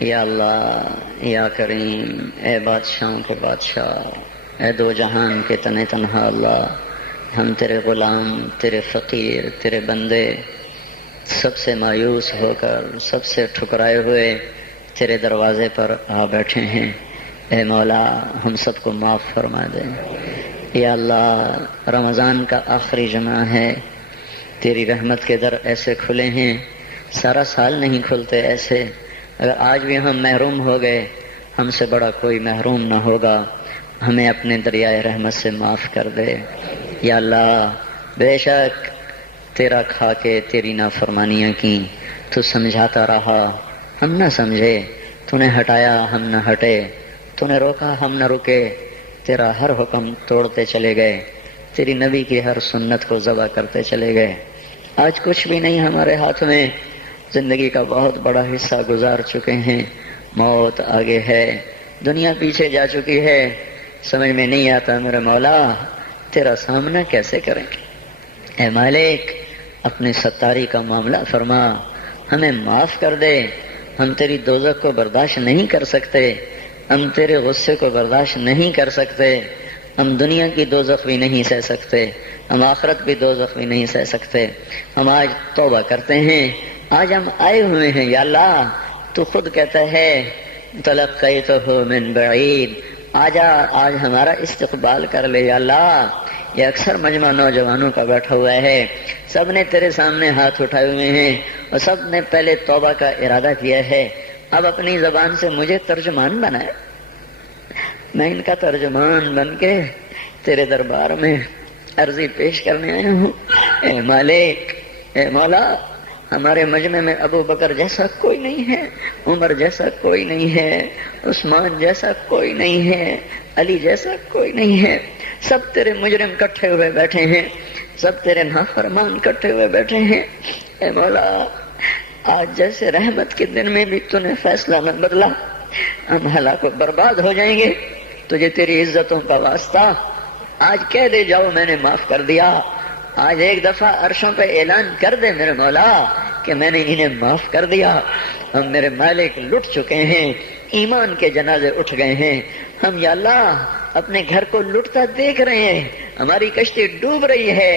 یا اللہ یا کریم، اے بادشاہوں کے بادشاہ، اے دو جہان کے تنے تنہا اللہ، ہم تیرے غلام، تیرے فقیر، تیرے بندے، سب سے مایوس ہو کر، سب سے ٹھکرائے ہوئے تیرے دروازے پر آ بیٹھے ہیں۔ اے مولا ہم سب کو معاف فرما دے۔ یا اللہ رمضان کا آخری جمعہ ہے، تیری رحمت کے در ایسے کھلے ہیں، سارا سال نہیں کھلتے ایسے۔ اگر آج بھی ہم محروم ہو گئے، ہم سے بڑا کوئی محروم نہ ہوگا، ہمیں اپنے دریائے رحمت سے معاف کر دے۔ یا اللہ بے شک تیرا کھا کے تیری نافرمانیاں کی، تو سمجھاتا رہا ہم نہ سمجھے، تو نے ہٹایا ہم نہ ہٹے، تو نے روکا ہم نہ رکے، تیرا ہر حکم توڑتے چلے گئے، تیری نبی کی ہر سنت کو ذبح کرتے چلے گئے۔ آج کچھ بھی نہیں ہمارے ہاتھ میں، زندگی کا بہت بڑا حصہ گزار چکے ہیں، موت آگے ہے، دنیا پیچھے جا چکی ہے، سمجھ میں نہیں آتا میرے مولا تیرا سامنا کیسے کریں۔ اے مالک اپنے ستاری کا معاملہ فرما، ہمیں معاف کر دے، ہم تیری دوزخ کو برداشت نہیں کر سکتے، ہم تیرے غصے کو برداشت نہیں کر سکتے، ہم دنیا کی دوزخ بھی نہیں سہ سکتے، ہم آخرت بھی دوزخ بھی نہیں سہ سکتے۔ ہم آج توبہ کرتے ہیں، آج ہم آئے ہوئے ہیں یا اللہ، تو خود کہتا ہے تلقیتہ من بعید، آجا آج ہمارا استقبال کر لے یا اللہ۔ یہ اکثر مجمع نوجوانوں کا بیٹھا ہوا ہے، سب نے تیرے سامنے ہاتھ اٹھائے ہوئے ہیں اور سب نے پہلے توبہ کا ارادہ کیا ہے، اب اپنی زبان سے مجھے ترجمان بنائے، میں ان کا ترجمان بن کے تیرے دربار میں عرضی پیش کرنے آیا ہوں۔ اے مالک اے مولا، ہمارے مجمع میں ابو بکر جیسا کوئی نہیں ہے، عمر جیسا کوئی نہیں ہے، عثمان جیسا کوئی نہیں ہے، علی جیسا کوئی نہیں ہے، سب تیرے مجرم کٹھے ہوئے بیٹھے ہیں، سب تیرے نافرمان کٹھے ہوئے بیٹھے ہیں۔ اے مولا آج جیسے رحمت کے دن میں بھی تو نے فیصلہ نہ بدلا، ہم ہلاک و برباد ہو جائیں گے، تجھے تیری عزتوں کا واسطہ آج کہہ دے جاؤ میں نے معاف کر دیا۔ آج ایک دفعہ عرشوں پہ اعلان کر دے میرے مولا کہ میں نے انہیں معاف کر دیا۔ ہم میرے مالک لٹ چکے ہیں، ایمان کے جنازے اٹھ گئے ہیں، ہم یا اللہ اپنے گھر کو لٹتا دیکھ رہے ہیں، ہماری کشتی ڈوب رہی ہے،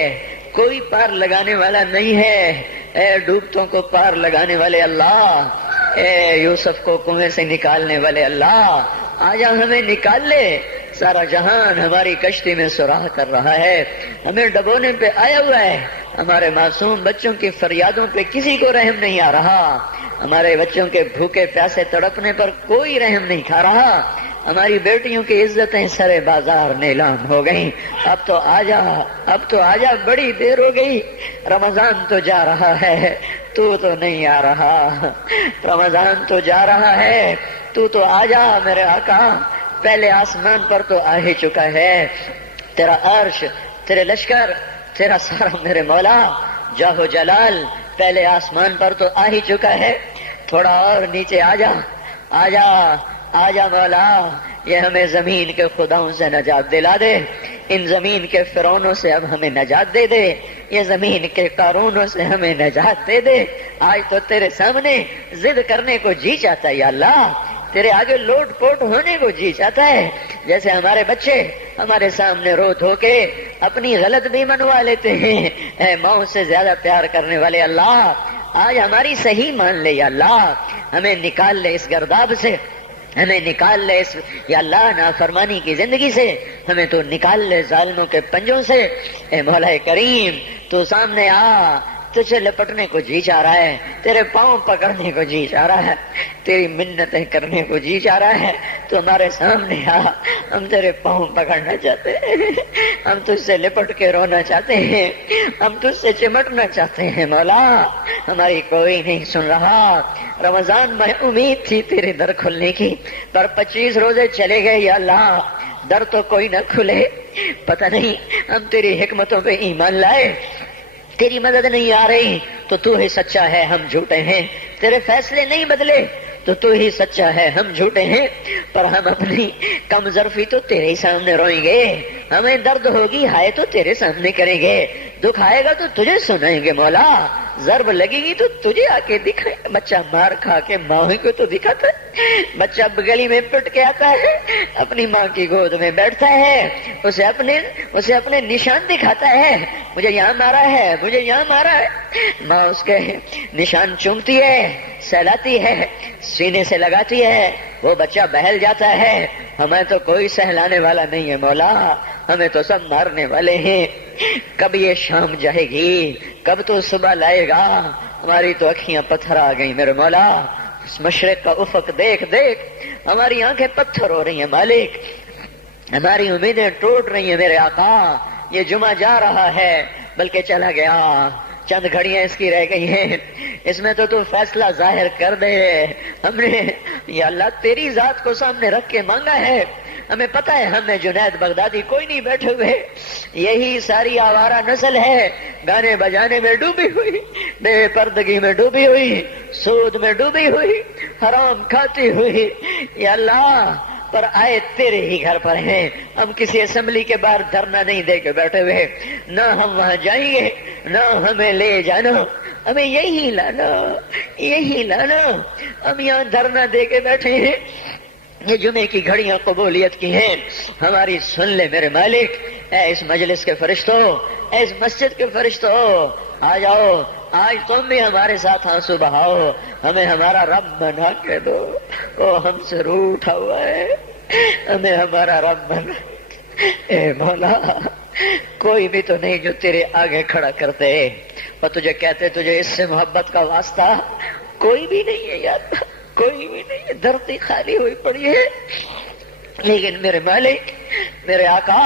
کوئی پار لگانے والا نہیں ہے۔ اے ڈوبتوں کو پار لگانے والے اللہ، اے یوسف کو کنویں سے نکالنے والے اللہ، آجا ہمیں نکال لے۔ سارا جہان ہماری کشتی میں سراغ کر رہا ہے، ہمیں ڈبونے پہ آیا ہوا ہے، ہمارے معصوم بچوں کی فریادوں پہ کسی کو رحم نہیں آ رہا، ہمارے بچوں کے بھوکے پیاسے تڑپنے پر کوئی رحم نہیں کھا رہا، ہماری بیٹیوں کی عزتیں سرے بازار نیلام ہو گئیں۔ اب تو آجا، اب تو آجا، بڑی دیر ہو گئی، رمضان تو جا رہا ہے، تو نہیں آ رہا، رمضان تو جا رہا ہے، تو آجا میرے آقا۔ پہلے آسمان پر تو آ ہی چکا ہے، تیرا عرش، تیرے لشکر، تیرا سارا میرے مولا جاہو جلال پہلے آسمان پر تو آ ہی چکا ہے، تھوڑا اور نیچے آجا، آجا آجا مولا، یہ ہمیں زمین کے خداؤں سے نجات دلا دے، ان زمین کے فرعونوں سے اب ہمیں نجات دے دے، یہ زمین کے قارونوں سے ہمیں نجات دے دے۔ آج تو تیرے سامنے ضد کرنے کو جی چاہتا ہے یا اللہ، تیرے آگے لوٹ پوٹ ہونے کو جی چاہتا ہے، جیسے ہمارے بچے ہمارے سامنے رو دھو کے اپنی غلط بھی منوا لیتے ہیں۔ اے موت سے زیادہ پیار کرنے والے اللہ، آج ہماری صحیح مان لے یا اللہ، ہمیں نکال لے اس گرداب سے، ہمیں نکال لے اس یا اللہ نافرمانی کی زندگی سے، ہمیں تو نکال لے ظالموں کے پنجوں سے۔ اے مولا کریم تو سامنے آ، تجھے لپٹنے کو جی چاہ رہا ہے، تیرے پاؤں پکڑنے کو جی چاہ رہا ہے، تیری منتیں کرنے کو جی چاہ رہا ہے، تو ہمارے سامنے آ، ہم تیرے پاؤں پکڑنا چاہتے ہیں، ہم تجھ سے لپٹ کے رونا چاہتے ہیں، ہم تجھ سے چمٹنا چاہتے ہیں مولا، ہماری کوئی نہیں سن رہا۔ رمضان میں امید تھی تیرے در کھلنے کی، پر 25 روزے چلے گئے یا اللہ، در تو کوئی نہ کھلے، پتہ نہیں ہم تیری حکمتوں پہ ایمان لائے، تیری مدد نہیں آ رہی تو تو ہی سچا ہے ہم جھوٹے ہیں، تیرے فیصلے نہیں بدلے تو ہی سچا ہے ہم جھوٹے ہیں، پر ہم اپنی کم ظرفی تو تیرے ہی سامنے روئیں گے، ہمیں درد ہوگی ہائے تو تیرے سامنے کریں گے، دکھ آئے گا تو تجھے سنائیں گے مولا۔ ضرب لگے گی تو تجھے آ کے دکھائے. بچہ مار کھا کے ماں کو تو دکھاتا ہے. بچہ گلی میں پٹ کے آتا ہے, اپنی ماں کی گود میں بیٹھتا ہے, اسے اپنے نشان دکھاتا ہے, مجھے یہاں مارا ہے, مجھے یہاں مارا ہے. ماں اس کے نشان چومتی ہے, سہلاتی ہے, سینے سے لگاتی ہے, وہ بچہ بہل جاتا ہے. ہمیں تو کوئی سہلانے والا نہیں ہے مولا, ہمیں تو سب مارنے والے ہیں. کب یہ شام جائے گی, کب تو صبح لائے گا؟ ہماری تو اکھیاں پتھر آ گئی میرے مولا. اس مشرق کا افق دیکھ دیکھ ہماری آنکھیں پتھر ہو رہی ہیں مالک, ہماری امیدیں ٹوٹ رہی ہیں میرے آقا. یہ جمعہ جا رہا ہے بلکہ چلا گیا, چند گھڑیاں اس کی رہ گئی ہیں, اس میں تو فیصلہ ظاہر کر دے. ہم نے یا اللہ تیری ذات کو سامنے رکھ کے مانگا ہے. ہمیں پتا ہے ہمیں جنید بغدادی کوئی نہیں بیٹھے ہوئے, یہی ساری آوارہ نسل ہے, گانے بجانے میں ڈوبی ہوئی, بے پردگی میں ڈوبی ہوئی, سود میں ڈوبی ہوئی, حرام کھاتی ہوئی. یا اللہ پر آئے تیرے ہی گھر پر ہیں. ہم کسی اسمبلی کے باہر دھرنا نہیں دے کے بیٹھے ہوئے, نہ ہم وہاں جائیں گے نہ ہمیں لے جانا, ہمیں یہی لانا, یہی لانا. ہم یہاں دھرنا دے کے بیٹھے ہیں. یہ جمعے کی گھڑیاں قبولیت کی ہیں ہماری, سن لے میرے مالک. اے اس مجلس کے فرشتوں, اے اس مسجد کے فرشتوں, آ جاؤ, آج تم بھی ہمارے ساتھ آنسو بہاؤ, ہمیں ہمارا رب بنا کے دو. وہ ہم سے روٹھا ہوا ہے, ہمیں ہمارا رب بنا. اے مولا کوئی بھی تو نہیں جو تیرے آگے کھڑا کرتے اور تجھے کہتے تجھے اس سے محبت کا واسطہ, کوئی بھی نہیں ہے یار, کوئی بھی نہیں ہے. دھرتی خالی ہوئی پڑی ہے. لیکن میرے مالک, میرے آقا,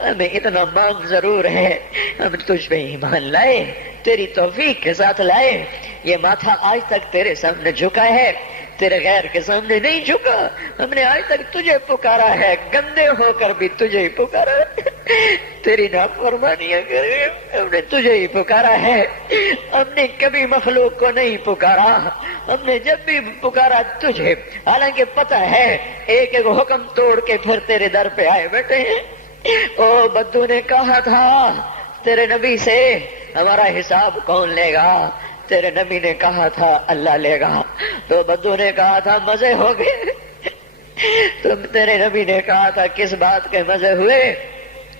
ہمیں اتنا مانگ ضرور ہے, ہم تجھ پہ ایمان لائے, تیری توفیق کے ساتھ لائے. یہ ماتھا آج تک تیرے سامنے جھکا ہے, تیرے غیر کے سامنے نہیں جھکا. ہم نے آج تک تجھے پکارا ہے, گندے ہو کر بھی تجھے ہی پکارا ہے. تیری نافرمانیاں کر ہم نے تجھے ہی پکارا ہے. ہم نے کبھی مخلوق کو نہیں پکارا, ہم نے جب بھی پکارا تجھے, حالانکہ پتہ ہے ایک ایک حکم توڑ کے پھر تیرے در پہ آئے بیٹھے ہیں. او بدو نے کہا تھا تیرے نبی سے ہمارا حساب کون لے گا, تیرے نبی نے کہا تھا اللہ لے گا. تو بدو نے کہا تھا مزے ہو گئے. تم تیرے نبی نے کہا تھا کس بات کے مزے ہوئے؟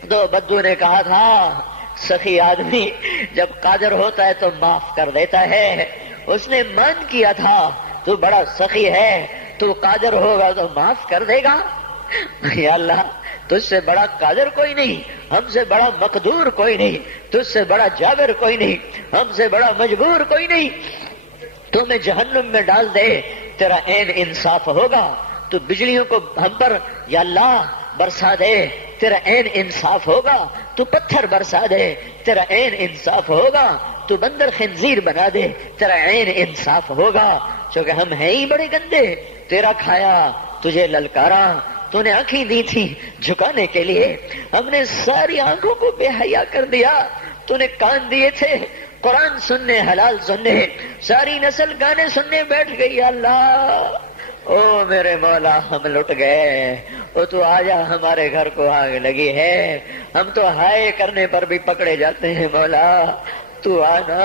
تو بدو نے کہا تھا سخی آدمی جب قادر ہوتا ہے تو معاف کر دیتا ہے. اس نے مان کیا تھا تو بڑا سخی ہے, تو قادر ہوگا تو معاف کر دے گا. یا اللہ تجھ سے بڑا قادر کوئی نہیں, ہم سے بڑا مقدور کوئی نہیں, تجھ سے بڑا جابر کوئی نہیں, ہم سے بڑا مجبور کوئی نہیں. تو میں جہنم میں ڈال دے تیرا عین انصاف ہوگا. تو بجلیوں کو ہم پر یا اللہ برسا دے تیرا عین انصاف ہوگا. تو پتھر برسا دے تیرا عین انصاف ہوگا. تو بندر خنزیر بنا دے تیرا عین انصاف ہوگا. چونکہ ہم ہیں ہی بڑے گندے, تیرا کھایا, تجھے للکارا, تو نے آنکھیں دی تھی جھکانے کے لیے, ہم نے ساری آنکھوں کو بے حیا کر دیا. تو نے کان دیے تھے قرآن سننے, حلال سننے, ساری نسل گانے سننے بیٹھ گئی. اللہ او میرے مولا ہم لٹ گئے. او تو آجا, ہمارے گھر کو آگ لگی ہے, ہم تو ہائے کرنے پر بھی پکڑے جاتے ہیں. مولا تو آنا,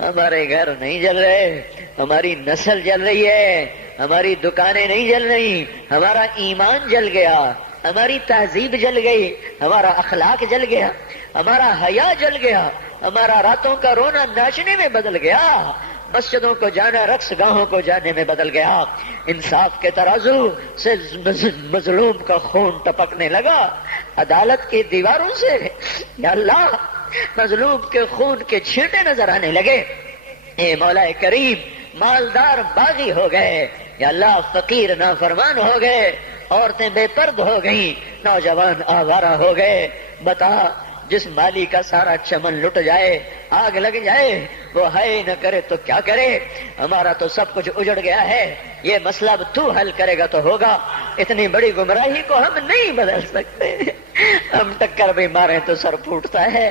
ہمارے گھر نہیں جل رہے, ہماری نسل جل رہی ہے, ہماری دکانیں نہیں جل رہی, ہمارا ایمان جل گیا, ہماری تہذیب جل گئی, ہمارا اخلاق جل گیا, ہمارا حیا جل گیا, ہمارا راتوں کا رونا ناچنے میں بدل گیا, مسجدوں کو جانا رقص گاہوں کو جانے میں بدل گیا. انصاف کے ترازو سے مظلوم کا خون ٹپکنے لگا, عدالت کی دیواروں سے یا اللہ مظلوم کے خون کے چھینٹے نظر آنے لگے. اے مولا کریم, مالدار باغی ہو گئے, یا اللہ فقیر نافرمان ہو گئے, عورتیں بے پرد ہو گئیں, نوجوان آوارہ ہو گئے. بتا جس مالی کا سارا چمن لٹ جائے, آگ لگ جائے, وہ ہائے نہ کرے تو کیا کرے؟ ہمارا تو سب کچھ اجڑ گیا ہے. یہ مسئلہ اب تو حل کرے گا تو ہوگا. اتنی بڑی گمراہی کو ہم نہیں بدل سکتے. ہم ٹکر بھی ماریں تو سر پھوٹتا ہے,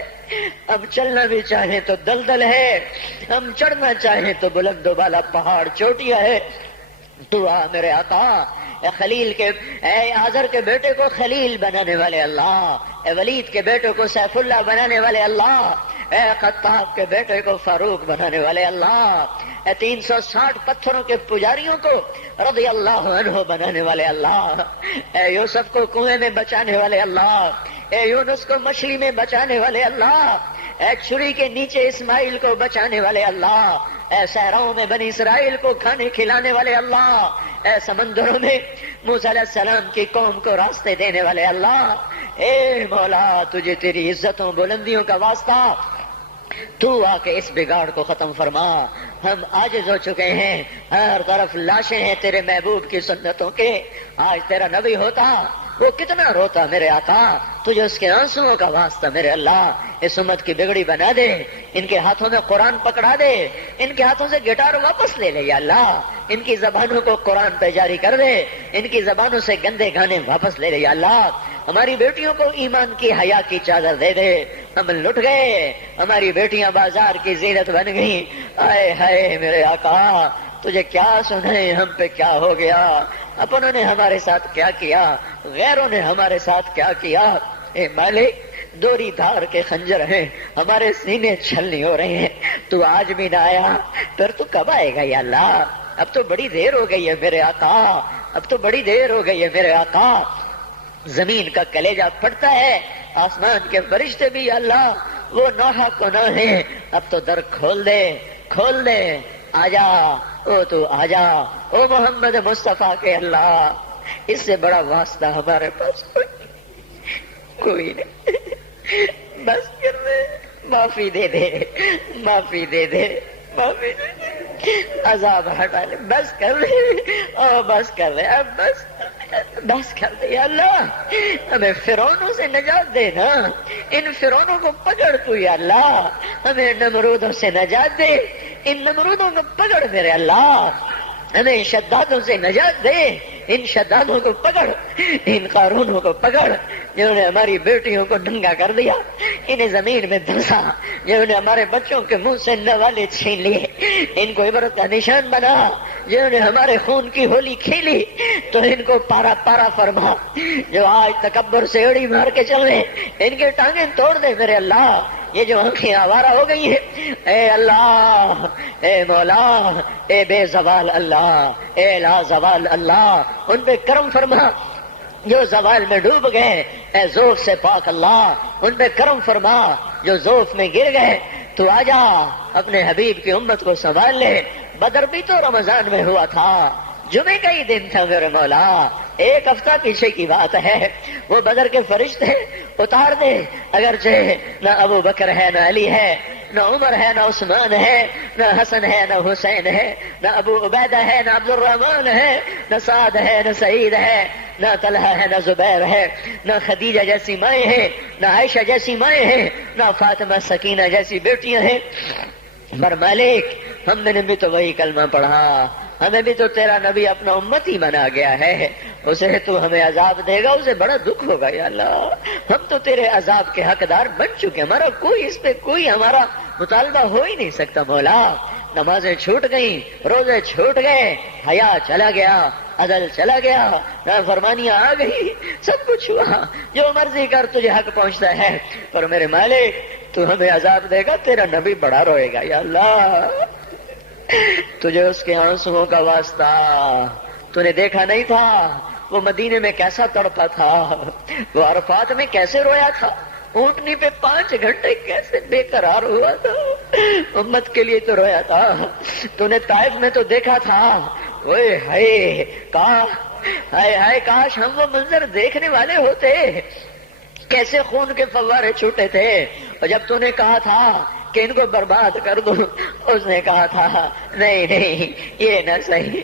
ہم چلنا بھی چاہیں تو دلدل ہے, ہم چڑھنا چاہیں تو بلند و بالا پہاڑ چوٹیاں ہے. تو آ میرے آقا, اے خلیل کے, اے آزر کے بیٹے کو خلیل بنانے والے اللہ, اے ولید کے بیٹے کو سیف اللہ بنانے والے اللہ, اے خطاب کے بیٹے کو فاروق بنانے والے اللہ، اے 360 پتھروں کے پجاریوں کو رضی اللہ عنہ بنانے والے اللہ، اے یوسف کو کنویں میں بچانے والے اللہ، اے یونس کو مچھلی میں بچانے والے اللہ، اے چھری کے نیچے اسماعیل کو بچانے والے اللہ، اے صحراؤں میں بنی اسرائیل کو کھانے کھلانے والے اللہ، اے سمندروں میں موسیٰ علیہ السلام کی قوم کو راستے دینے والے اللہ، اے مولا تجھے تیری عزتوں بلندیوں کا واسطہ، تو آ کے اس بگاڑ کو ختم فرما۔ ہم عاجز ہو چکے ہیں، ہر طرف لاشیں ہیں تیرے محبوب کی سنتوں کے، آج تیرا نبی ہوتا وہ کتنا روتا میرے آقا، تجھے اس کے آنسوؤں کا واسطہ میرے اللہ اس امت کی بگڑی بنا دے، ان کے ہاتھوں میں قرآن پکڑا دے، ان کے ہاتھوں سے گٹار واپس لے لے یا اللہ، ان کی زبانوں کو قرآن پہ جاری کر دے، ان کی زبانوں سے گندے گانے واپس لے لے یا اللہ، ہماری بیٹیوں کو ایمان کی حیا کی چادر دے دے، ہم لٹ گئے، ہماری بیٹیاں بازار کی زینت بن گئی، آئے ہائے میرے آقا تجھے کیا سنائے ہم پہ کیا ہو گیا، اپنوں نے ہمارے ساتھ کیا کیا، غیروں نے ہمارے ساتھ کیا کیا، اے مالک دوری دھار کے خنجر ہیں، ہمارے سینے چھلنی ہو رہے ہیں، تو آج بھی نہ آیا، پھر تو کب آئے گا یا اللہ، اب تو بڑی دیر ہو گئی ہے میرے آقا، اب تو بڑی دیر ہو گئی ہے میرے آقا، زمین کا کلیجہ پھٹتا ہے، آسمان کے فرشتے بھی اللہ وہ نوحہ کو نہ ہیں، اب تو در کھول دے، کھول دے، آجا او تو آجا او محمد مصطفیٰ کے اللہ، اس سے بڑا واسطہ ہمارے پاس کوئی نہیں، بس کر دے، معافی دے دے، معافی دے دے، معافی دے دے، عذاب ہٹا لے، بس کر دے، او بس کر دے، اب بس کر دے یا اللہ، ہمیں فرعونوں سے نجات دے نا، ان فرعونوں کو پکڑ تو یا اللہ، ہمیں نمرودوں سے نجات دے، ان نمرودوں کو پکڑ میرے اللہ، ہمیں شدادوں سے نجات دے، ان شدادوں کو پکڑ، ان قارونوں کو پکڑ جنہوں نے ہماری بیٹیوں کو ننگا کر دیا، انہیں زمین میں دھنسا، جنہوں نے ہمارے بچوں کے منہ سے نوالے چھین لیے، ان کو عبرت کا نشان بنا، جنہوں نے ہمارے خون کی ہولی کھیلی تو ان کو پارا پارا فرما، جو آج تکبر سے اڑی مار کے چل رہے ان کے ٹانگیں توڑ دے میرے اللہ، یہ جو آنکھیں آوارہ ہو گئی ہیں، اے اللہ، اے مولا، اے بے زوال اللہ، اے لا زوال اللہ، ان پہ کرم فرما، جو زوال میں ڈوب گئے اے ذوف سے پاک اللہ، ان پہ کرم فرما، جو ذوف میں گر گئے تو آجا اپنے حبیب کی امت کو سنبھال لے، بدر بھی تو رمضان میں ہوا تھا، جمعے کا ہی دن تھا میرے مولا، ایک ہفتہ پیچھے کی بات ہے، وہ بدر کے فرشتے اتار دے، اگرچہ نہ ابو بکر ہے نہ علی ہے نہ عمر ہے نہ عثمان ہے نہ حسن ہے نہ حسین ہے نہ ابو عبیدہ ہے نہ عبد الرحمن ہے نہ سعد ہے نہ سعید ہے نہ طلحہ ہے نہ زبیر ہے نہ خدیجہ جیسی مائیں ہیں نہ عائشہ جیسی مائیں ہیں نہ فاطمہ سکینہ جیسی بیٹیاں ہیں، پر مالک ہم نے بھی تو وہی کلمہ پڑھا، ہمیں بھی تو تیرا نبی اپنا امتی بنا گیا ہے، اسے تو ہمیں عذاب دے گا، اسے بڑا دکھ ہوگا یا اللہ، ہم تو تیرے عذاب کے حقدار بن چکے، ہمارا کوئی اس پہ کوئی ہمارا مطالبہ ہو ہی نہیں سکتا مولا، نمازیں چھوٹ گئیں، روزے چھوٹ گئے، حیا چلا گیا، عدل چلا گیا، نافرمانیاں آ گئی، سب کچھ ہوا، جو مرضی کر تجھے حق پہنچتا ہے، پر میرے مالک تو ہمیں عذاب دے گا، تیرا نبی بڑا روئے گا یا اللہ، تجھے اس کے آنسوؤں کا واسطہ، تو نے دیکھا نہیں تھا وہ مدینے میں کیسا تڑپا تھا، وہ عرفات میں کیسے رویا تھا، اونٹنی پہ 5 گھنٹے کیسے بے قرار ہوا تھا، امت کے لیے تو رویا تھا، تو نے طائف میں تو دیکھا تھا، اوئے ہائے ہائے ہائے کاش ہم وہ منظر دیکھنے والے ہوتے، کیسے خون کے فوارے چھوٹے تھے، اور جب تو نے کہا تھا کہ ان کو برباد کر دو، اس نے کہا تھا نہیں نہیں یہ نہ صحیح،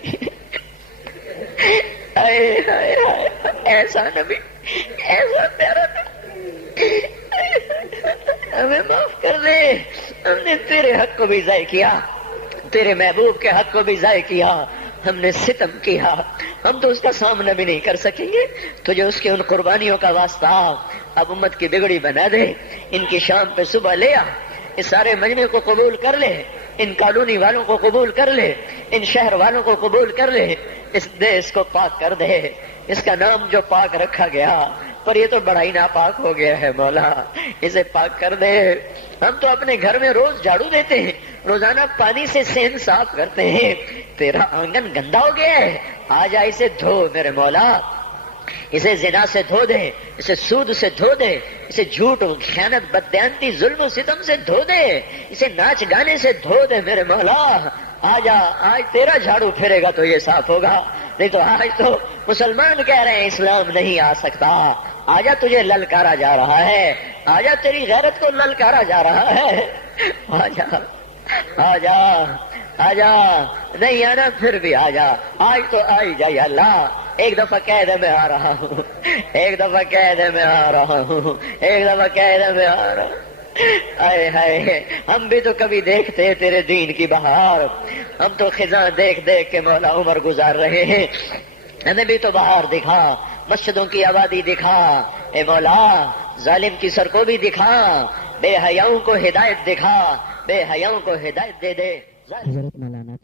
ایسا نبی، ایسا پیارا نبی، ہمیں معاف کر دے، ہم نے تیرے حق کو بھی ضائع کیا، تیرے محبوب کے حق کو بھی ضائع کیا، ہم نے ستم کیا، ہم تو اس کا سامنا بھی نہیں کر سکیں گے، تجھے اس کی ان قربانیوں کا واسطہ، اب امت کی بگڑی بنا دے، ان کی شام پہ صبح لے آ، اس سارے مجمع کو قبول کر لے، ان کالونی والوں کو قبول کر لے، ان شہر والوں کو قبول کر لے، اس دیش کو پاک کر دے، اس کا نام جو پاک رکھا گیا پر یہ تو بڑا ہی ناپاک ہو گیا ہے مولا، اسے پاک کر دے۔ ہم تو اپنے گھر میں روز جھاڑو دیتے ہیں، روزانہ پانی سے صحن صاف کرتے ہیں، تیرا آنگن گندا ہو گیا ہے، آ جا اسے دھو میرے مولا، اسے زنا سے دھو دے، اسے سود سے دھو دے، اسے جھوٹ خیانت بددیانتی ظلم و ستم سے دھو دے، اسے ناچ گانے سے دھو دے میرے مولا۔ آجا، آج تیرا جھاڑو پھرے گا تو یہ صاف ہوگا، نہیں تو آج تو مسلمان کہہ رہے ہیں اسلام نہیں آ سکتا۔ آجا، تجھے للکارا جا رہا ہے، آجا تیری غیرت کو للکارا جا رہا ہے، آجا آجا آجا، نہیں آنا پھر بھی آجا، آج تو آئی جا یا اللہ، ایک دفعہ کہہ دے میں آ رہا ہوں، ایک دفعہ کہہ دے میں آ رہا ہوں، ایک دفعہ کہہ دے میں آ رہا ہوں۔ آئے ہائے، ہم بھی تو کبھی دیکھتے تیرے دین کی بہار، ہم تو خزاں دیکھ دیکھ کے مولا عمر گزار رہے ہیں، ہمیں بھی تو بہار دکھا، مسجدوں کی آبادی دکھا، اے مولا ظالم کی سر کو بھی دکھا، بے حیاؤں کو ہدایت دکھا، بے حیاؤں کو ہدایت دے دے۔ حضرت مولانا